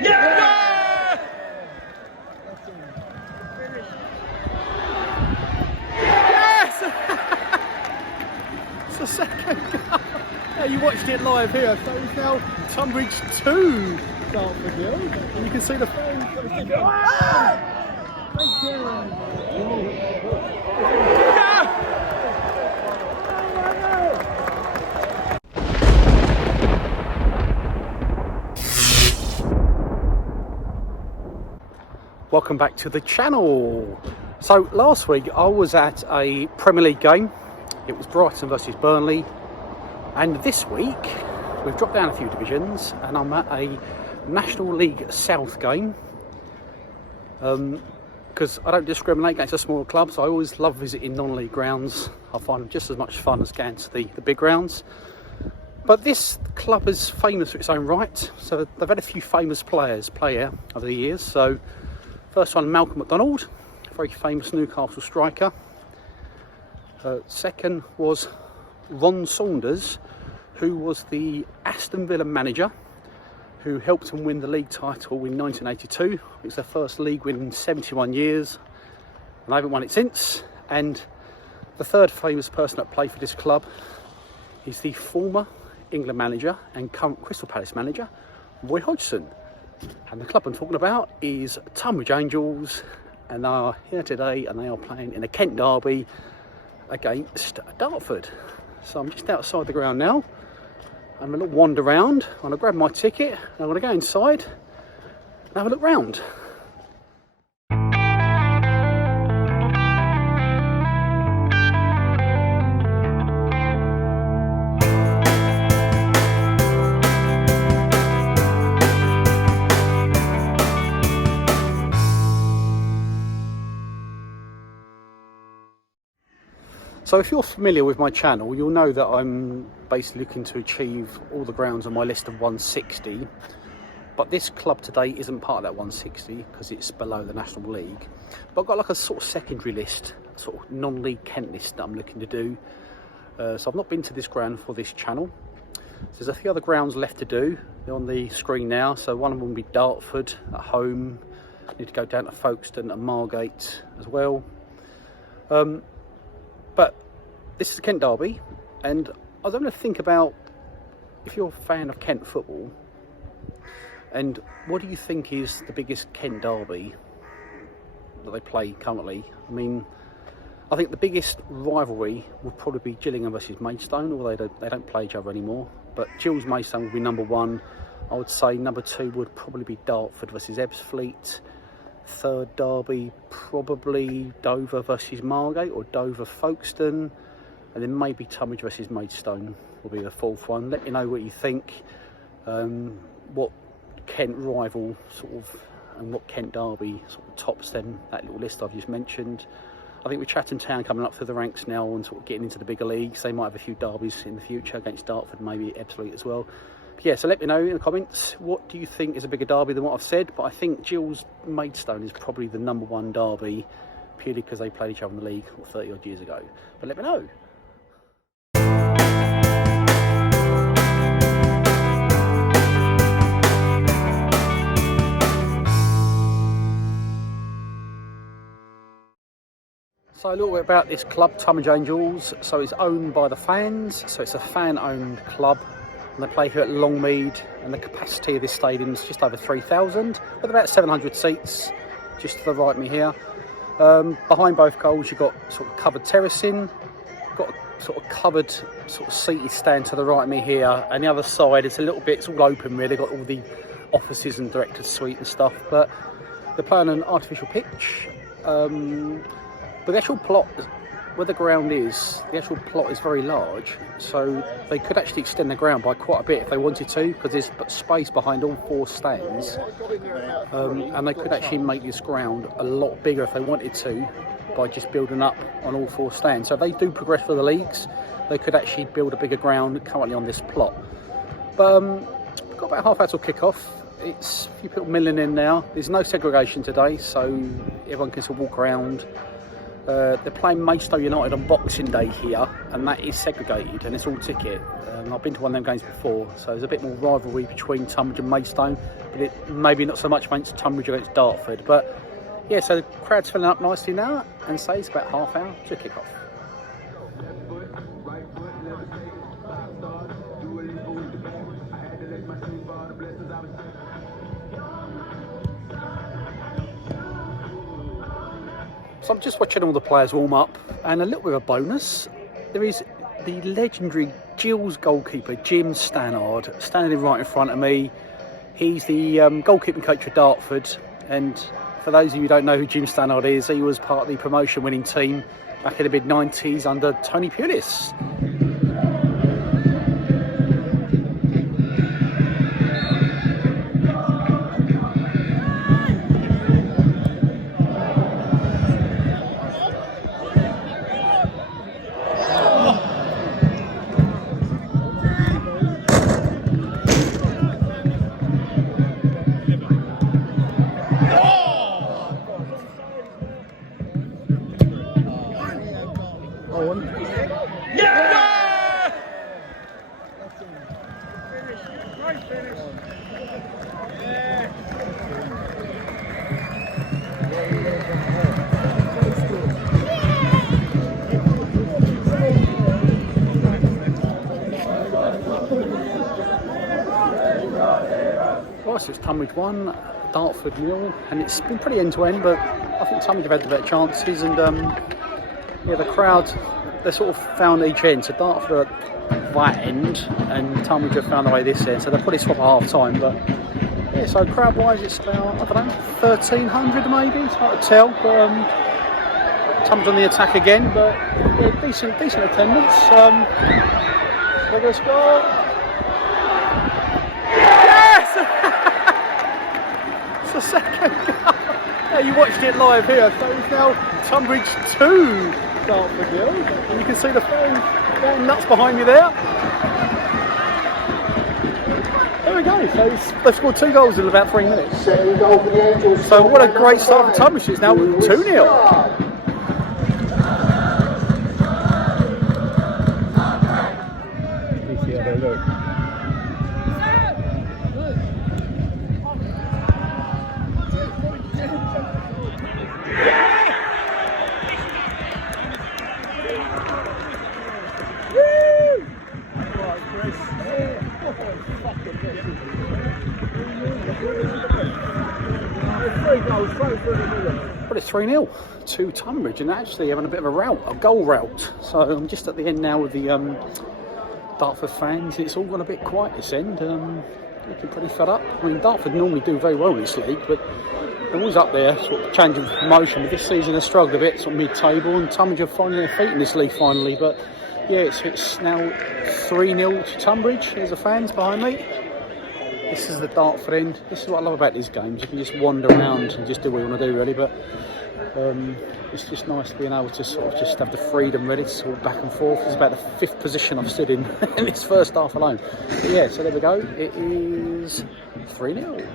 Yeah! Yes! It's the second goal. Yeah, you watched it live here. So it's now Tonbridge 2, Dartford 0. And you can see the fans. Thank you. Welcome back to the channel. So last week I was at a Premier League game. It was Brighton versus Burnley, and this week we've dropped down a few divisions and I'm at a National League South game, because I don't discriminate against the smaller clubs. I always love visiting non-league grounds. I find them just as much fun as going to the big grounds. But this club is famous for its own right, so they've had a few famous players play here over the years. So first one, Malcolm McDonald, very famous Newcastle striker. Second was Ron Saunders, who was the Aston Villa manager, who helped them win the league title in 1982. It was their first league win in 71 years, and they haven't won it since. And the third famous person that played for this club is the former England manager and current Crystal Palace manager, Roy Hodgson. And the club I'm talking about is Tonbridge Angels, and they are here today and they are playing in a Kent derby against Dartford. So I'm just outside the ground now. I'm a little wander around. I'm going to grab my ticket and I'm going to go inside and have a look round. So if you're familiar with my channel, you'll know that I'm basically looking to achieve all the grounds on my list of 160. But this club today isn't part of that 160 because it's below the National League. But I've got like a sort of secondary list, sort of non-league Kent list that I'm looking to do. So I've not been to this ground for this channel. So there's a few other grounds left to do. They're on the screen now. So one of them will be Dartford at home. I need to go down to Folkestone and Margate as well. But this is a Kent derby, and I was going to think about, if you're a fan of Kent football, and what do you think is the biggest Kent derby that they play currently? I mean, I think the biggest rivalry would probably be Gillingham versus Maidstone, although they don't play each other anymore. But Gills Maidstone would be number one. I would say number two would probably be Dartford versus Ebbsfleet. Third derby, probably Dover versus Margate or Dover Folkestone, and then maybe Tonbridge versus Maidstone will be the fourth one. Let me know what you think, what Kent rival sort of, and what Kent derby sort of tops them, that little list I've just mentioned. I think with Chatham Town coming up through the ranks now and sort of getting into the bigger leagues, they might have a few derbies in the future against Dartford, maybe Ebbsfleet as well. Yeah, so let me know in the comments, what do you think is a bigger derby than what I've said? But I think Gills Maidstone is probably the number one derby, purely because they played each other in the league 30 odd years ago. But let me know. So a little bit about this club, Tonbridge Angels. So it's owned by the fans, so it's a fan-owned club. And they play here at Longmead, and the capacity of this stadium is just over 3,000, with about 700 seats, just to the right of me here. Behind both goals you've got sort of covered terracing, got a sort of covered sort of seated stand to the right of me here, and the other side it's a little bit, it's all open really, got all the offices and director's suite and stuff, but they're playing on an artificial pitch. But the actual plot, where the ground is, the actual plot is very large, so they could actually extend the ground by quite a bit if they wanted to, because there's space behind all four stands, and they could actually make this ground a lot bigger if they wanted to by just building up on all four stands. So if they do progress for the leagues, they could actually build a bigger ground currently on this plot. But we've got about half hour till kick-off. It's a few people milling in now. There's no segregation today, so everyone can sort of walk around. They're playing Maidstone United on Boxing Day here, and that is segregated and it's all ticket. I've been to one of them games before, so there's a bit more rivalry between Tonbridge and Maidstone, but maybe not so much against Tonbridge against Dartford. But yeah, so the crowd's filling up nicely now, and say it's about half hour to kick off. So I'm just watching all the players warm up, and a little bit of a bonus. There is the legendary Gills goalkeeper, Jim Stannard, standing right in front of me. He's the goalkeeping coach for Dartford, and for those of you who don't know who Jim Stannard is, he was part of the promotion winning team back in the mid-90s under Tony Pulis. Right, so it's Tonbridge 1, Dartford 0, and it's been pretty end-to-end, but I think Tonbridge have had the better chances, and yeah, the crowd, they sort of found each end, so Dartford at that end, and Tonbridge have found their way this end, so they'll probably swap at half-time, but yeah, so crowd-wise it's about, I don't know, 1,300 maybe, it's hard to tell, but Tonbridge on the attack again, but yeah, decent attendance. There goes goal. It's the second goal. Yeah, you watched it live here. So it's now Tonbridge 2, Dartford 0. And you can see the phone going nuts behind me there. There we go. So they've scored 2 goals in about 3 minutes. Second goal for the Angels. So what a great start for Tonbridge. It's now 2-0. But it's 3-0 to Tonbridge, and actually having a bit of a goal rout. So I'm just at the end now with the Dartford fans. It's all gone a bit quiet this end. Looking pretty fed up. I mean, Dartford normally do very well in this league, but they're always up there, sort of changing promotion. But this season they've struggled a bit, sort of mid-table, and Tonbridge are finding their feet in this league finally. But yeah, it's now 3-0 to Tonbridge. There's the fans behind me. This is the Dartford end. This is what I love about these games. You can just wander around and just do what you want to do, really. But it's just nice being able to sort of just have the freedom, really, to sort of back and forth. It's about the 5th position I've stood in in this first half alone. But yeah, so there we go. It is 3-0.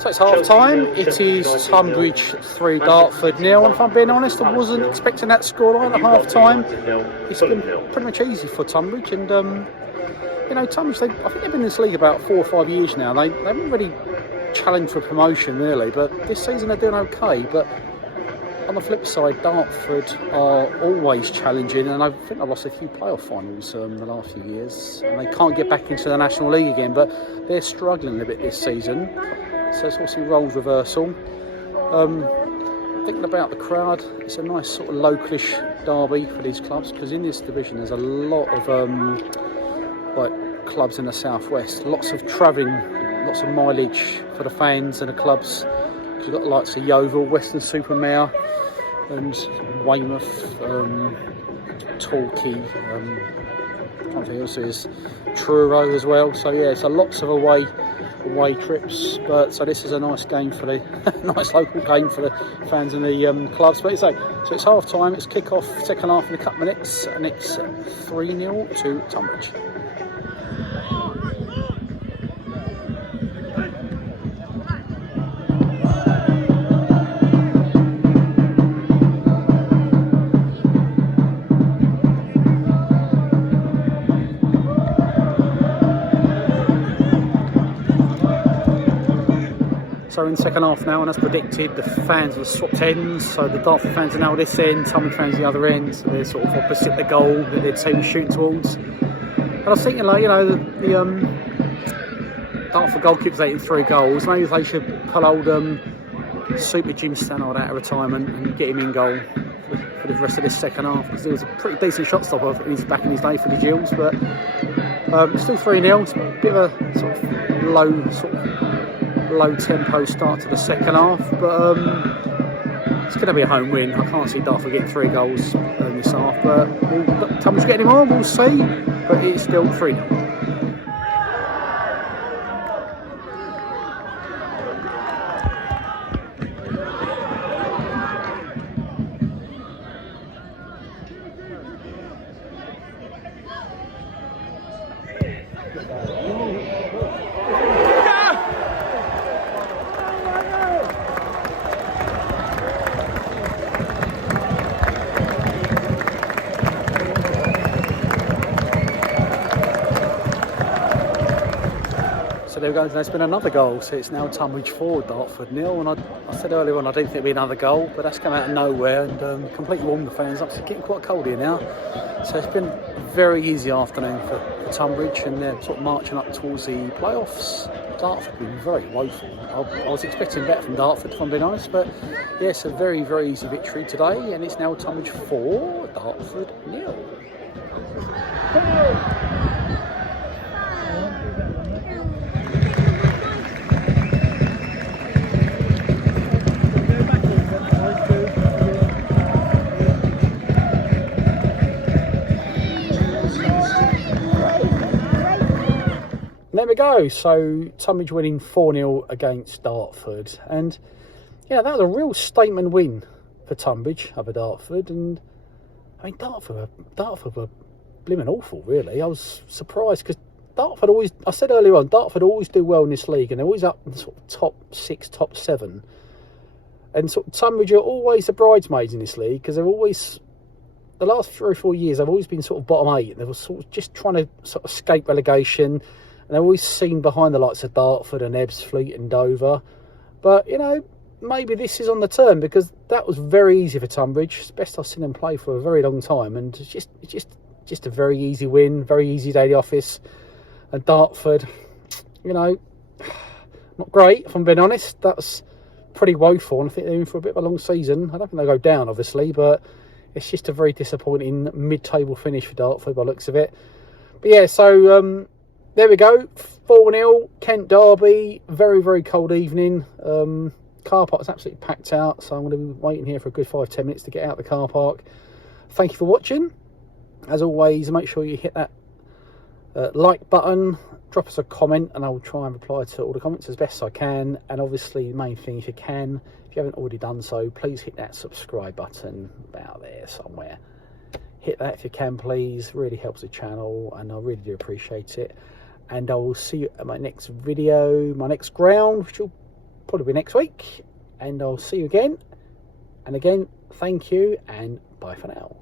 So it's half time. It is Tonbridge 3, Dartford 0. And if I'm being honest, I wasn't expecting that scoreline at half time. It's been pretty much easy for Tonbridge. And, you know, Tonbridge, I think they've been in this league about 4 or 5 years now. They haven't really challenged for promotion, really. But this season they're doing okay. But on the flip side, Dartford are always challenging, and I think I've lost a few playoff finals the last few years, and they can't get back into the National League again, but they're struggling a bit this season, so it's obviously roles reversal. Thinking about the crowd, it's a nice sort of localish derby for these clubs, because in this division there's a lot of like clubs in the southwest, lots of travelling, lots of mileage for the fans and the clubs. You've got the likes of Yeovil, Weston-super-Mare, and Weymouth, Torquay, I think else is Truro as well. So yeah, so lots of away trips. But so this is a nice game for the nice local game for the fans and the clubs. But so it's half time. It's kick off, second half in a couple of minutes, and it's 3-0 to Tonbridge. So in the second half now, and as predicted, the fans have swapped ends. So the Dartford fans are now this end, Tonbridge fans the other end. So they're sort of opposite the goal that their team was shooting towards. And I was thinking, like, you know, the Dartford goalkeeper's taking 3 goals. Maybe they should pull old Super Jim Stannard out of retirement and get him in goal for the rest of this second half, because he was a pretty decent shot stopper back in his day for the Gills. But still 3-0. It's a bit of a sort of low tempo start to the second half, but it's going to be a home win. I can't see Dartford getting 3 goals in this half, but Tonbridge getting him on, we'll see, but it's still 3-0. There we go, there's been another goal, so it's now Tonbridge 4, Dartford 0, and I said earlier on I didn't think there'd be another goal, but that's come out of nowhere and completely warmed the fans up. It's getting quite cold here now, so it's been a very easy afternoon for Tonbridge, and they're sort of marching up towards the playoffs. Dartford have been very woeful. I was expecting better from Dartford, if I'm being honest, but yes, a very, very easy victory today, and it's now Tonbridge 4, Dartford 0. There we go, so Tonbridge winning 4-0 against Dartford, and yeah, that was a real statement win for Tonbridge over Dartford. And I mean, Dartford were blimmin' awful, really. I was surprised, because Dartford always, I said earlier on, Dartford always do well in this league, and they're always up in the sort of top 6, top 7, and sort of Tonbridge are always the bridesmaids in this league, because they're always, the last 3 or 4 years, they've always been sort of bottom 8, and they were sort of just trying to sort of escape relegation. And they're always seen behind the likes of Dartford and Ebbsfleet and Dover. But, you know, maybe this is on the turn, because that was very easy for Tonbridge. It's best I've seen them play for a very long time. And it's just a very easy win, very easy day at the office. And Dartford, you know, not great, if I'm being honest. That's pretty woeful. And I think they're in for a bit of a long season. I don't think they'll go down, obviously. But it's just a very disappointing mid-table finish for Dartford by the looks of it. But yeah, so there we go, 4-0, Kent derby, very, very cold evening. Car park's absolutely packed out, so I'm going to be waiting here for a good 5-10 minutes to get out the car park. Thank you for watching. As always, make sure you hit that like button, drop us a comment, and I'll try and reply to all the comments as best I can. And obviously, the main thing, if you haven't already done so, please hit that subscribe button about there somewhere. Hit that if you can, please. Really helps the channel, and I really do appreciate it. And I will see you at my next video, my next ground, which will probably be next week. And I'll see you again. And again, thank you, and bye for now.